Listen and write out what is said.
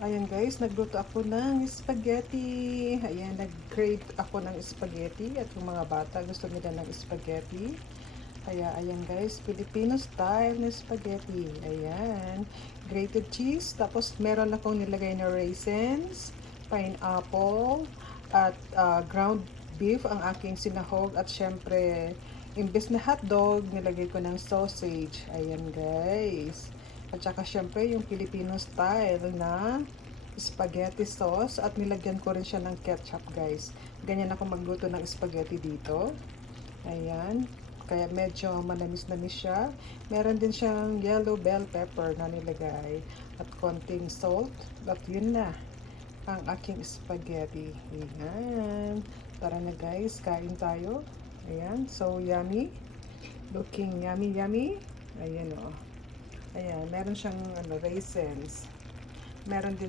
Ayan guys, nagluto ako ng spaghetti. Ayan, nag-crave ako ng spaghetti at yung mga bata gusto nila ng spaghetti. Kaya ayan guys, Filipino style na spaghetti. Ayan, grated cheese. Tapos meron akong nilagay na raisins, pineapple, at ground beef ang aking sinahog. At syempre, imbes na hotdog, nilagay ko ng sausage. Ayan guys. At saka syempre yung Filipino style na spaghetti sauce at nilagyan ko rin siya ng ketchup guys. Ganyan ako magluto ng spaghetti dito. Ayan. Kaya medyo manamis-namis siya. Meron din siyang yellow bell pepper na nilagay at konting salt. At yun na ang aking spaghetti. Ayan. Tara na guys, kain tayo. Ayan, so yummy. Looking yummy yummy. Ayan o. Ayan, meron siyang raisins. Meron din